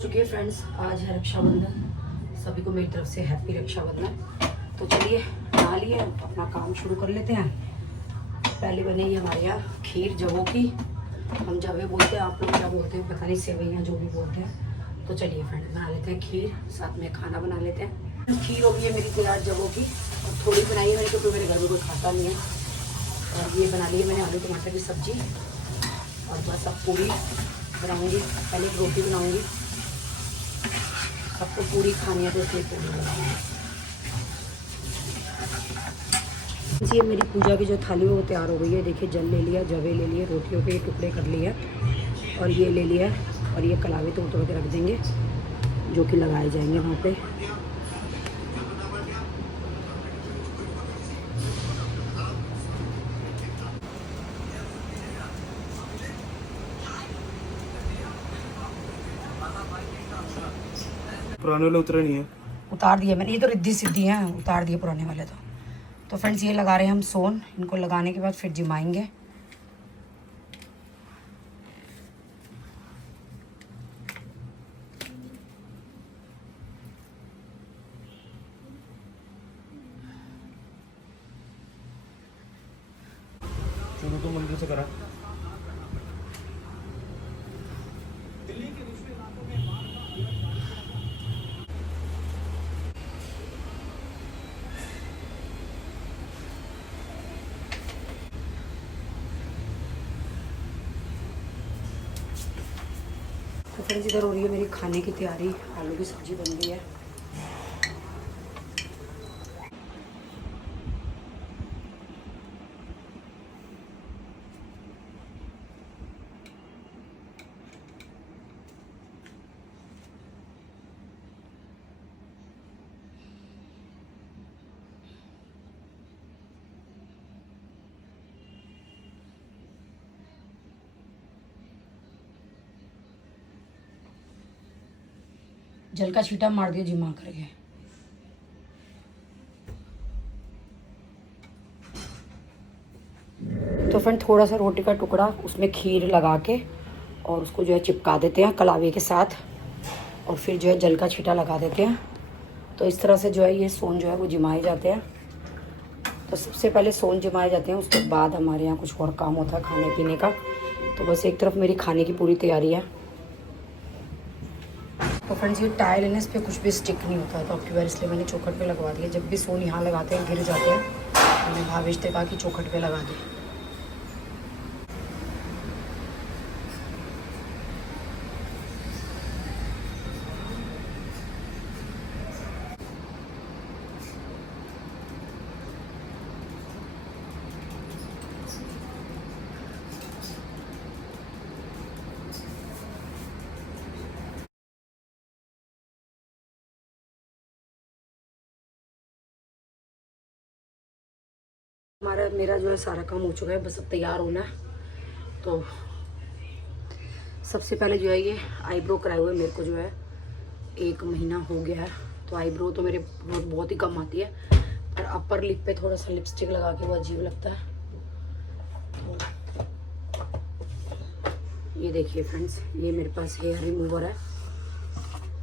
चुके फ्रेंड्स, आज है रक्षाबंधन। सभी को मेरी तरफ से हैप्पी रक्षाबंधन। तो चलिए नहा लिए, अपना काम शुरू कर लेते हैं। पहले बनेगी हमारे यहाँ खीर जवों की। हम जवे बोलते हैं, आप लोग क्या बोलते हैं पता नहीं, सेवैयाँ जो भी बोलते हैं। तो चलिए फ्रेंड्स बना लेते हैं खीर, साथ में खाना बना लेते हैं। खीर हो गई है मेरी तैयार जवों की, और थोड़ी बनाई है मैंने क्योंकि मेरे घर में कोई खाता नहीं है। और ये बना ली है मैंने आलू टमाटर की सब्जी, और बस अब पूरी बनाऊँगी। पहले एक रोटी बनाऊँगी, सबको पूरी खानी है तो इसलिए पूरी बनाऊंगी। ये मेरी पूजा की जो थाली है वो तैयार हो गई है। देखिए जल ले लिया, जवे ले लिए, रोटियों के टुकड़े कर लिए, और ये ले लिया, और ये कलावे तोड़ तोड़ के रख देंगे जो कि लगाए जाएंगे वहाँ पे। पुराने वाले उतरे नहीं है, उतार दिए मैंने, ये तो रिद्धि सिद्धि हैं, उतार दिए पुराने वाले। तो फ्रेंड्स ये लगा रहे हैं हम सोन। इनको लगाने के बाद फिर जिमाएंगे। शुरू तो मंदिर से करा। तो फ्रेंड्स इधर हो रही है मेरी खाने की तैयारी। आलू की सब्जी बन गई है। जल का छींटा मार दिया जिमा करके। तो फ्रेंड थोड़ा सा रोटी का टुकड़ा उसमें खीर लगा के और उसको जो है चिपका देते हैं कलावे के साथ, और फिर जो है जल का छींटा लगा देते हैं। तो इस तरह से जो है ये सोन जो है वो जिमाए जाते हैं। तो सबसे पहले सोन जिमाए जाते हैं, उसके बाद हमारे यहाँ कुछ और काम होता है खाने पीने का। तो बस एक तरफ मेरी खाने की पूरी तैयारी है। तो फ्रेंड्स ये टाइल है ना, इस पर कुछ भी स्टिक नहीं होता, तो अब की बार इसलिए मैंने चौखट पे लगवा दिया। जब भी सोन यहाँ लगाते हैं गिर जाते हैं, मैंने भावेश ने कहा कि चौखट पे लगा दिया। मेरा जो है सारा काम हो चुका है, बस अब तैयार होना है। तो सबसे पहले जो है ये आईब्रो कराए हुए मेरे को जो है 1 महीना हो गया है। तो आईब्रो तो मेरे बहुत ही कम आती है, पर अपर लिप पे थोड़ा सा लिपस्टिक लगा के वो अजीब लगता है। तो ये देखिए फ्रेंड्स, ये मेरे पास हेयर रिमूवर है।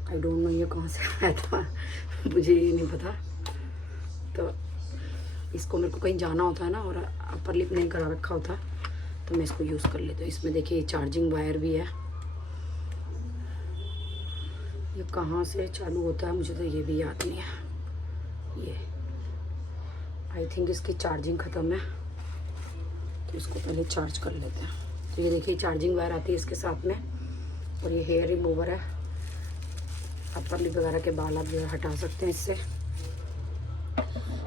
आई डोंट नो ये कहाँ से आया था, मुझे ये नहीं पता। तो इसको मेरे को कहीं जाना होता है ना, और अपर लिप नहीं करा रखा होता, तो मैं इसको यूज़ कर लेती हूँ। इसमें देखिए चार्जिंग वायर भी है। ये कहाँ से चालू होता है मुझे तो ये भी याद नहीं है। ये आई थिंक इसकी चार्जिंग ख़त्म है, तो इसको पहले चार्ज कर लेते हैं। तो ये देखिए चार्जिंग वायर आती है इसके साथ में, और ये हेयर रिमूवर है। अपर लिप वगैरह के बाल आप जो है हटा सकते हैं इससे।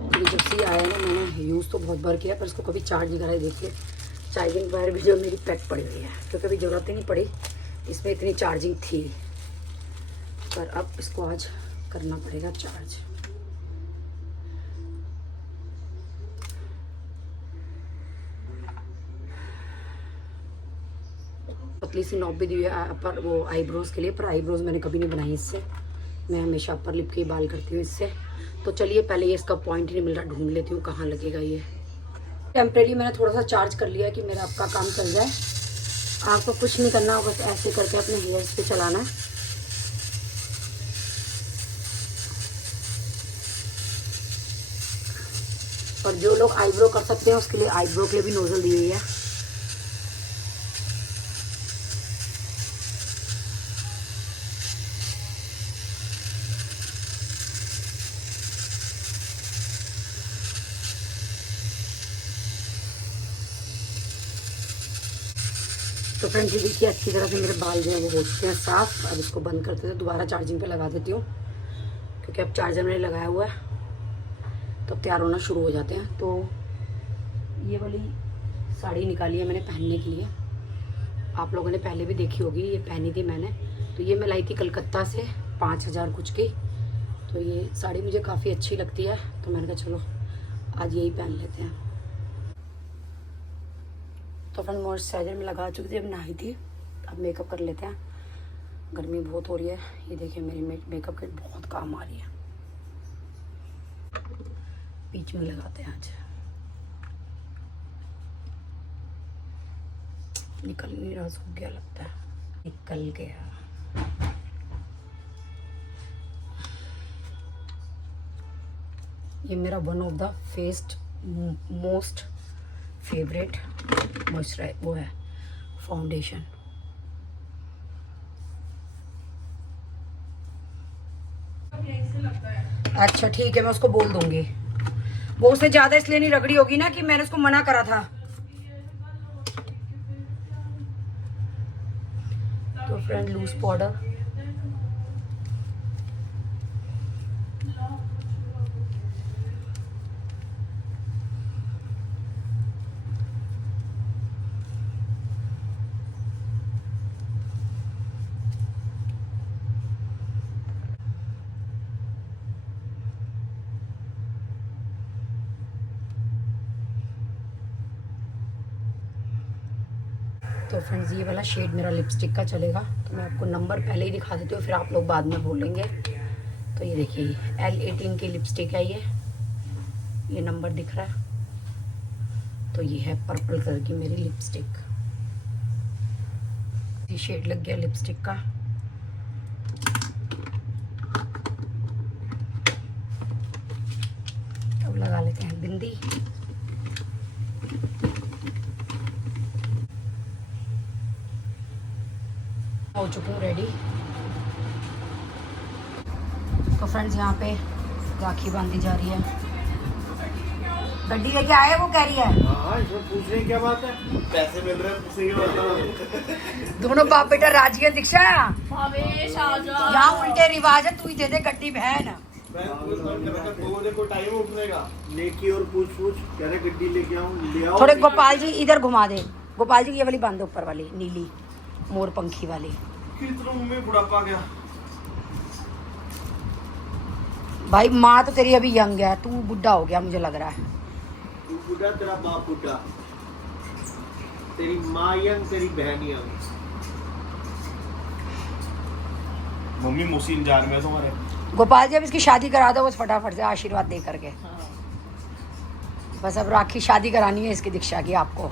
तो जब से ये आया ना, मैंने यूज़ तो बहुत बार किया, पर इसको कभी चार्ज नहीं करा है। देखिए चार्जिंग वायर भी जो मेरी पैक पड़ी हुई है, तो कभी ज़रूरत ही नहीं पड़ी, इसमें इतनी चार्जिंग थी। पर अब इसको आज करना पड़ेगा चार्ज। पतली सी नॉब भी दी है अपर वो आईब्रोज़ के लिए, पर आईब्रोज़ मैंने कभी नहीं बनाई इससे। मैं हमेशा अपर लिप के बाल करती हूँ इससे। तो चलिए पहले ये इसका पॉइंट ही नहीं मिल रहा, ढूंढ लेती हूँ कहाँ लगेगा ये। टेम्परेरी मैंने थोड़ा सा चार्ज कर लिया कि मेरा आपका काम चल जाए। आपको कुछ नहीं करना, बस ऐसे करके अपने हेयर्स पे चलाना है। और जो लोग आईब्रो कर सकते हैं उसके लिए आईब्रो के लिए भी नोजल दी हुई है। तो फ्रेंड्स ये देखिए अच्छी तरह से मेरे बाल जो है वो हो चुके हैं साफ। अब इसको बंद करते थे, दोबारा चार्जिंग पे लगा देती हूँ क्योंकि अब चार्जर मैंने लगाया हुआ है तो अब तैयार होना शुरू हो जाते हैं। तो ये वाली साड़ी निकाली है मैंने पहनने के लिए, आप लोगों ने पहले भी देखी होगी, ये पहनी थी मैंने। तो ये मैं लाई थी कलकत्ता से 5000 कुछ की। तो ये साड़ी मुझे काफ़ी अच्छी लगती है तो मैंने कहा चलो आज यही पहन लेते हैं। तो फ्रेंड मॉइस्चराइजर में लगा चुकी थी, अब नहाई थी, अब मेकअप कर लेते हैं। गर्मी बहुत हो रही है, ये देखिए मेरी मेकअप किट बहुत काम आ रही है। बीच में लगाते हैं आज, निकल नहीं रहा, सूख गया लगता है, निकल गया। ये मेरा one of the most favourite moisturiser वो है फाउंडेशन। अच्छा ठीक है, मैं उसको बोल दूंगी। वो उसने ज्यादा इसलिए नहीं रगड़ी होगी ना कि मैंने उसको मना करा था। तो फ्रेंड लूज पाउडर, तो फ्रेंड्स ये वाला शेड मेरा लिपस्टिक का चलेगा। तो मैं आपको नंबर पहले ही दिखा देती हूँ, फिर आप लोग बाद में बोलेंगे। तो ये देखिए L18 की लिपस्टिक है ये नंबर दिख रहा है। तो ये है पर्पल कलर की मेरी लिपस्टिक, ये शेड लग गया लिपस्टिक का। अब लगा लेते हैं बिंदी। हो चुकी हूँ रेडी। तो फ्रेंड्स यहाँ पे राखी बांधी जा रही है। गड्डी लेके आए वो कह रही है। हाँ, इसमें पूछने की क्या बात है, पैसे मिल रहे हैं पूछने की बात है। दोनों बाप बेटा राजी है। दीक्षा यहाँ उल्टे रिवाज है, तू ही दे दे गड्डी बहन। को टाइम उठने का लेके और पूछ कह रहे गड्डी लेके आऊं, ले आओ। थोड़े गोपाल जी इधर घुमा दे। गोपाल जी ये वाली बांधो, ऊपर वाली नीली मोर पंखी वाली। कितना मुंह में बुढ़ापा गया भाई माँ तो तेरी अभी यंग है, तू बुढ़ा हो गया मुझे लग रहा है। तू बुढ़ा, तेरा बाप बुढ़ा, तेरी माँ यंग, तेरी बहन यंग। मम्मी मौसी इंतजार में है तुम्हारे। गोपाल जी अब इसकी शादी करा दो बस फटाफट से, आशीर्वाद दे करके। बस अब राखी शादी करानी है इसकी, दीक्षा की आपको।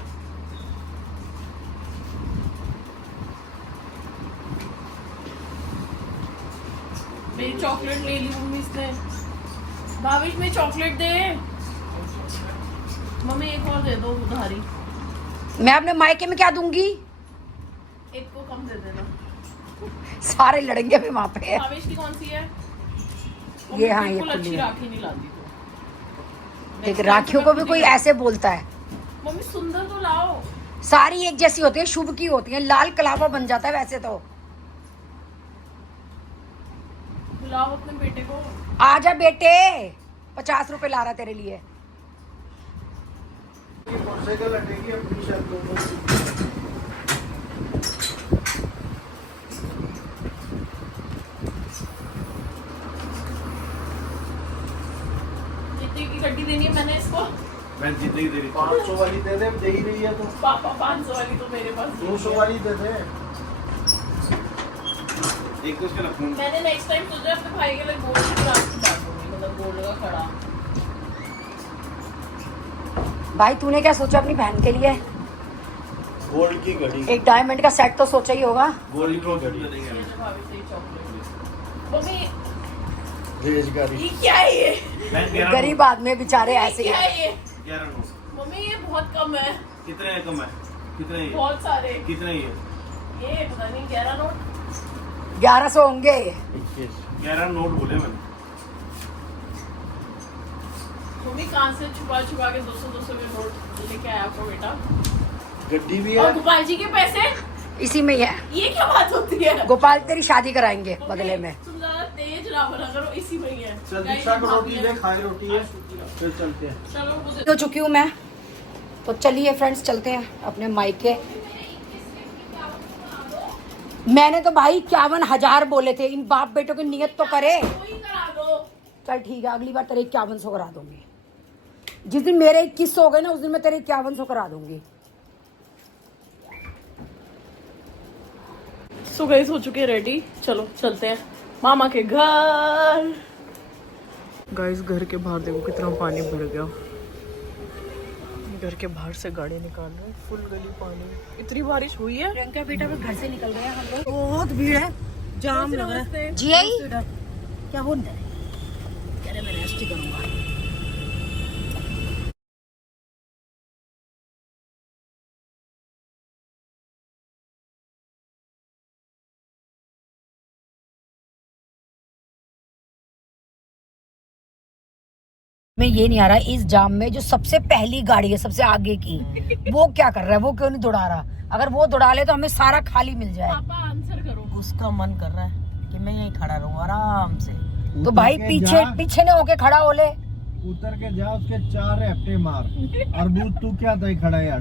मेरी चॉकलेट ले ली मम्मी इसने। भाविश में चॉकलेट दे मम्मी, एक और दे दो उधारी। मैं अपने मायके में क्या दूंगी, एक को कम दे देना। सारे लड़ेंगे अभी वहाँ पे। भाविश की कौन सी है? ये हाँ, ये बिल्कुल खुली अच्छी है। राखी नहीं लाती तो। देख राखियों को भी कोई ऐसे बोलता है। मम्मी सुंदर तो लाओ। सारी एक जैसी होती है, शुभ की होती है, लाल कलावा बन जाता है वैसे तो। बुलाओ अपने बेटे को। आजा बेटे, 50 रुपए ला रहा तेरे लिए। मोटरसाइकिल लटेगी अपनी शर्तों पर। जितनी की गड्डी देनी है मैंने इसको। मैं जितनी ही दे रही 500 वाली दे दे, दे ही रही है तो। पापा 500 वाली तो मेरे पास 200 वाली दे दे। एक तो इसके रखूं। मैंने नेक्स्ट टाइम सोचा अपने भाई के लिए गोल्ड की राखी डालूंगी, मतलब गोल्ड का कड़ा। भाई तूने क्या सोचा अपनी बहन के लिए? गोल्ड की घड़ी, एक डायमंड का सेट तो सोचा ही होगा। गोल्ड की घड़ी। ये जो भाभी से चॉकलेट मम्मी भेज गाड़ी ये क्या है ये? गरीब आदमी बेचारे ऐसे क्या हैं। है ये? 11 नोट। मम्मी ये बहुत कम है। कितने कम है? कितने ये? बहुत सारे। कितने ये? ये पता नहीं 11 नोट। 1100 होंगे। 11 नोट बोले मैंने। मम्मी कहाँ से छुपा छुपा के 200 के नोट लेके आया आपको बेटा? गड्डी भी और है। गोपाल जी के पैसे? इसी में ही है। ये क्या बात होती है? गोपाल तेरी शादी कराएंगे बदले में। तुम ज्यादा तेज ना बना करो, इसी में ही है। चल दीक्षा को रोटी दे, खाई रोटी है, फिर चलते हैं। चलो मुझे हो चुकी हूँ मैं, तो चलिए फ्रेंड्स चलते हैं अपने मायके। मैंने तो भाई 51,000 बोले थे, इन बाप बेटों की नियत तो करे। कोई करा दो। चल ठीक है, अगली बार तेरे 5100 करा दूंगी। जिस दिन मेरे 2100 हो गए ना, उस दिन मैं तेरे 5100 करा दूंगी। सो गाइस हो चुके रेडी, चलो चलते हैं मामा के घर। गाइस घर के बाहर देखो कितना पानी भर गया। घर के बाहर से गाड़ी निकाल रहे हैं, फुल गली पानी। इतनी बारिश हुई है। प्रियंका बेटा भी घर से निकल गए हम लोग। बहुत भीड़ है, जाम लग रहा है। जी आई क्या बोल रहे? कह रहे मैं रेस्ट ही करूंगा। मैं ये नहीं आ रहा इस जाम में जो सबसे पहली गाड़ी है सबसे आगे की, वो क्या कर रहा है? वो क्यों नहीं दौड़ा रहा? अगर वो दौड़ा ले तो हमें सारा खाली मिल जाए। पापा आंसर करो। उसका मन कर रहा है कि मैं यहीं खड़ा रहूं आराम से। तो भाई पीछे ने होके खड़ा हो ले। उतर के जा, उसके 4 हफ्ते मार। और तू क्या था खड़ा यार?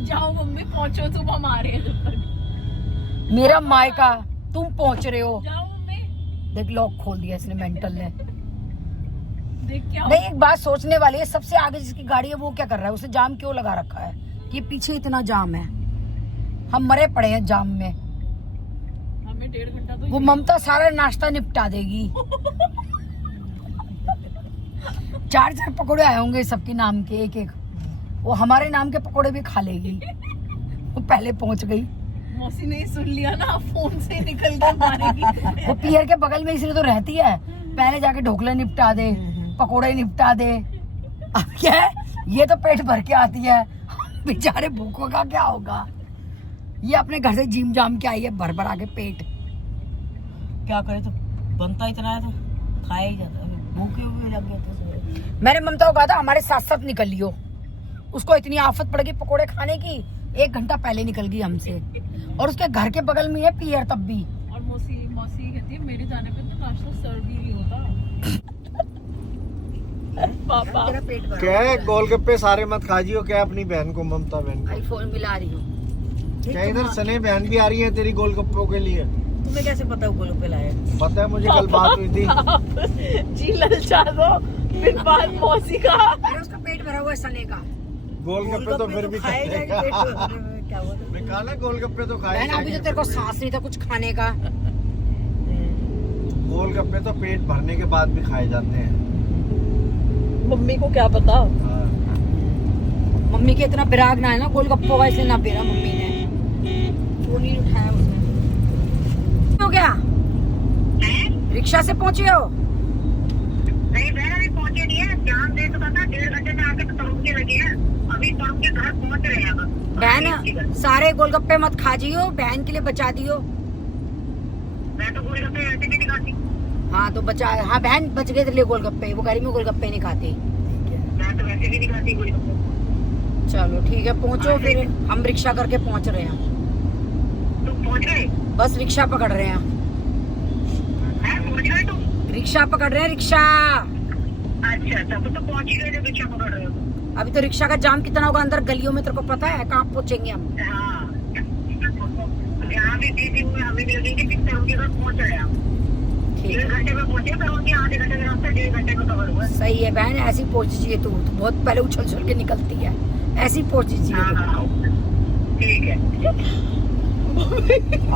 जाओ मम्मी पहुंचो, तुम हमारे मेरा मायका, तुम पहुंच रहे हो। जाओ मम्मी। देख लॉक खोल दिया इसने, मेंटल ने। देख क्या नहीं, एक बात सोचने वाली है, सबसे आगे जिसकी गाड़ी है वो क्या कर रहा है? उसे जाम क्यों लगा रखा है कि पीछे इतना जाम है? हम मरे पड़े हैं जाम में। हमें 1.5 घंटा तो वो ममता सारा नाश्ता निपटा देगी। 4 पकोड़े आए होंगे सबके नाम के, एक एक। वो हमारे नाम के पकोड़े भी खा लेगी। वो पहले पहुंच गई। मौसी ने सुन लिया ना, फोन से निकल कर मारेगी। वो पियर के बगल में इसलिए तो रहती है, पहले जाके ढोकले निपटा दे, पकोड़े निपटा दे। अब क्या है, ये तो पेट भर के आती है, बेचारे भूखों का क्या होगा? ये अपने घर से जिम जाम के आई है भर भर आके पेट। क्या करे, तो बनता इतना है तो खाया ही जाता है। भूखे हुए लग गए थे। मैंने ममता को कहा था हमारे साथ साथ निकलियो, उसको इतनी आफत पड़ गई पकोड़े खाने की, 1 घंटा पहले निकल गई हमसे। और उसके घर के बगल में है पियर तब भी। और मौसी कहती है मेरे जाने पे तो नाश्ता सर्व भी नहीं होता। पापा तेरा पेट भरा क्या है, गोलगप्पे सारे मत खाजियो। क्या अपनी बहन को, ममता बहन को आईफोन मिला रही हूँ। क्या इधर सने बहन भी आ रही है तेरी गोलगप्पों के लिए? तुम्हें कैसे पता वो गोलगप्पे लाए? पता है मुझे, कल बात हुई थी। जी ललचा दो, फिर बाद मौसी का। अरे उसका पेट भरा हुआ है सने का। गोलगप्पे तो फिर भी खाए खाएगा। जाएंगे। क्या हुआ? मैं कहा ना गोलगप्पे तो खाए बहन अभी तो तेरे को सांस नहीं था कुछ खाने का। गोलगप्पे तो पेट भरने के बाद भी खाए जाते हैं। मम्मी को क्या पता। हाँ। मम्मी के इतना बिराग ना है ना गोलगप्पों का, इसलिए ना बेरा मम्मी ने। फोन ही उठाया उसने। हो गया? रिक्शा से पहुंचे हो? नहीं बहन अभी पहुंचे नहीं है। ध्यान दे तो पता 1.5 घंटे में आके तरुण के लगे हैं। अभी तरुण के घर पहुंच रहे हैं बस। बहन सारे गोलगप्पे मत खा जियो, बहन के लिए बचा दियो। मैं तो गोलगप्पे ऐसे भी नहीं खाती। हाँ तो बचा, हाँ बहन बच गए तेरे लिए गोलगप्पे, वो घर में गोलगप्पे नहीं खाती। मैं तो वैसे भी नहीं खाती गोलगप्पे। चलो ठीक है, पहुंचो फिर, हम रिक्शा करके पहुंच रहे हैं। तुम पहुंच गए? बस रिक्शा पकड़ रहे हैं, हैं पहुंच गए तुम? रिक्शा पकड़ रहे हैं, रिक्शा। अच्छा तो पहुंच ही गए जब रिक्शा पकड़ रहे हो। अभी तो रिक्शा का जाम कितना होगा अंदर गलियों में, तेरे को पता है? कहाँ पहुंचेंगे हम? हाँ यहाँ भी दीदी हुए, हमें भी लगेंगे कि तरुण के घर पहुंच रहे हैं हम। ठीक 1.5 घंटे में पहुंचे तरुण के, आधे घंटे का रास्ता 1.5 घंटे में कवर हुआ। सही है बहन, ऐसी पहुंची चाहिए तू बहुत पहले उछल उछल के निकलती है, ऐसी पहुंची चाहिए तू। हाँ ठीक है।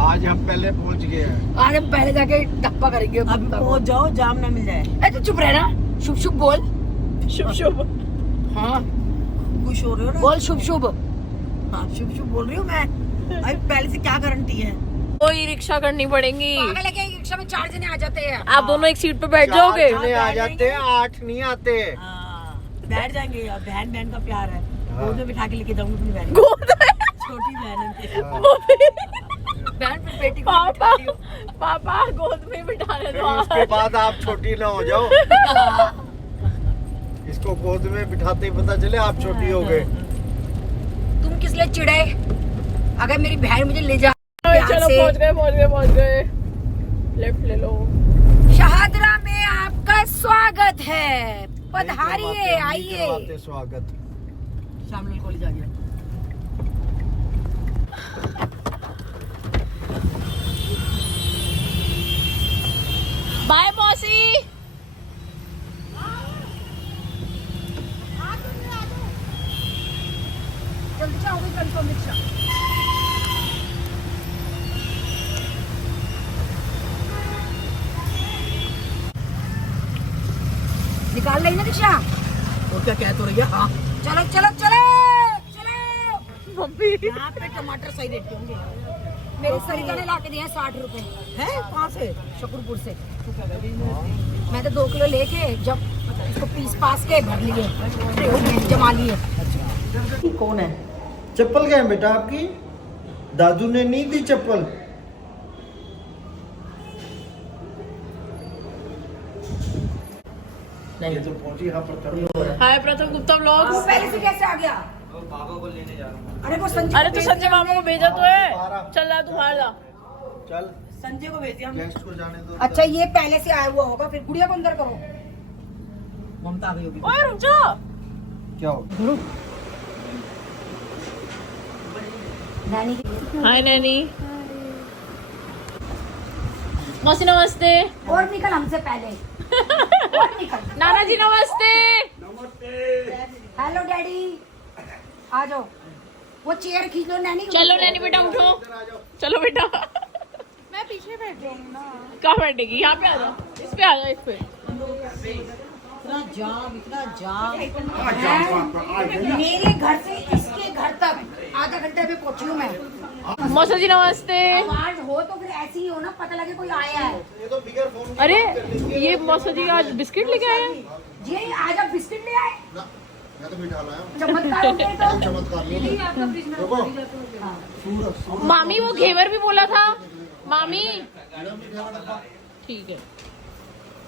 आज हम पहले पहुंच गए हैं। आज हम पहले जाके धप्पा करेंगे अभी ममता को। पहुंच जाओ, जाम ना मिल जाए। ए तू चुप रहना, शुभ शुभ बोल। शुभ शुभ। हाँ खुश हो रहे हो ना? बोल शुभ शुभ। हाँ शुभ बोल रही हूँ मैं। अभी पहले से क्या गारंटी है? कोई रिक्शा करनी पड़ेगी। पागल है क्या, ये रिक्शा में 4 जने आ जाते हैं। आप दोनों एक सीट पे बैठ जाओगे। 4 जने आ जाते हैं, 8 नहीं आते। हाँ, बैठ जाएंगे यार, बहन बहन का प्यार है। हाँ। गोद में बिठा के लेके जाऊंगी अपनी बहन गोद में। छोटी बहन है मेरी। बहन फिर बेटी को पापा पापा गोद में बिठाने फिर दो। उसके बाद आप छोटी ना हो जाओ। इसको गोद में बिठाते ही पता चले आप छोटी हो गए। तुम किस लिए चिढ़े? अगर मेरी बहन मुझे ले जा चलो पहुंच गए। लेफ्ट ले लो। शहादरा में आपका स्वागत है। पधारिए, आइए। स्वागत। शामल कॉलेज आ गया। बाय मौसी। जल्दी जाओगे कंफर्म रिक्शा। निकाल लेना रिक्शा। और क्या कह तो रही है? हाँ, चलो चलो चलो चलो। मम्मी यहाँ पे टमाटर सही रेट के होंगे। मेरे सरिता ने ला के दिए हैं 60 रुपए हैं? कहाँ से? शकरपुर से। मैं तो 2 किलो लेके जब इसको पीस पास के भर लिए, जमा लिए। कौन है? चप्पल क्या है बेटा आपकी? दादू ने नहीं दी चप्पल। ये तो पहुंची यहाँ पर। हाय प्रथम गुप्ता व्लॉग्स। पहले से कैसे आ गया? बाबा को लेने जा रहा हूँ। अरे वो संजय अरे तो संजय मामा को भेजा तो है। चल रहा तू बाहर जा। चल संजय को भेज दिया। गेस्ट को जाने दो। अच्छा ये पहले से आया हुआ होगा, फिर गुड़िया को अंदर करो। ममता आ गई होगी। ओए रुक जा। क्या हो? नानी हाय नैनी। मौसी नमस्ते। और निकल हमसे पहले। और निकल। नाना जी नमस्ते। हेलो डैडी, आ जाओ। वो चेयर खींच लो नैनी। चलो नैनी बेटा उठो। चलो बेटा। मैं पीछे बैठ जाऊंगी ना। कहाँ बैठेगी? यहाँ पे आ जा। इस पे आ जा, इस पे। इतना जाम। मेरे घर से इसके घर तक आधा घंटे में पहुंची हूँ मैं। मौसा जी नमस्ते। आवाज हो तो फिर ऐसी ही हो ना, पता लगे कोई आया है। ये तो बिगर फोन। अरे ये मौसा जी आज बिस्किट लेके आए हैं। जी आज आप बिस्किट ले आए। मैं तो मिठा लाया हूँ। चमत्कार हो गए तो। चमत्कार देखो। मामी वो घेवर भी बोला था। मामी ठीक है।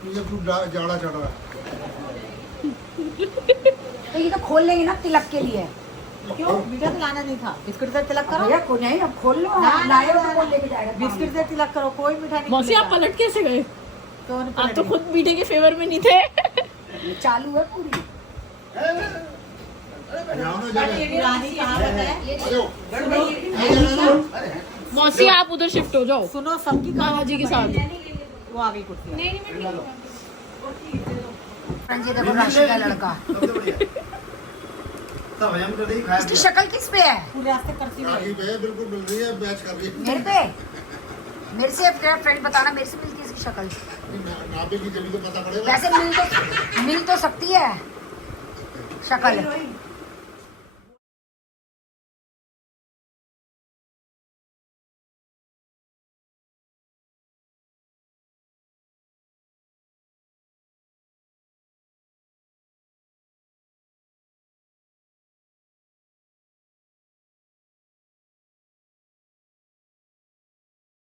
मुझे तू जाड़ा चढ़ रहा है। तो ये तो खोल लेंगे ना तिलक के लिए। क्यों? मीठा तो लाना नहीं था। बिस्किट से तिलक करो। भैया को नहीं, अब खोल लो। ना, लाए हो ना, तो कौन लेके जाएगा? बिस्किट से तिलक करो, कोई मिठा नहीं। मौसी आप पलट कैसे गए? कौन आप तो खुद मीठे के फेवर में नहीं थे। ये चालू है पूरी। पुरानी कहावत है। मौसी आप उधर शिफ्ट हो जाओ सुनो, सबकी मामा जी के साथ। वो आ गई कुर्सी। जी देखो राशि का लड़का। इसकी शक्ल किस पे है? पूरे रास्ते करती हुई। बिल्कुल मिल रही है, मैच कर रही है। मेरे पे? मेरे से फ्रेंड बताना, मेरे से मिलती है इसकी शक्ल। नापे की जल्दी तो पता पड़ेगा। वैसे मिल तो सकती है शक्ल।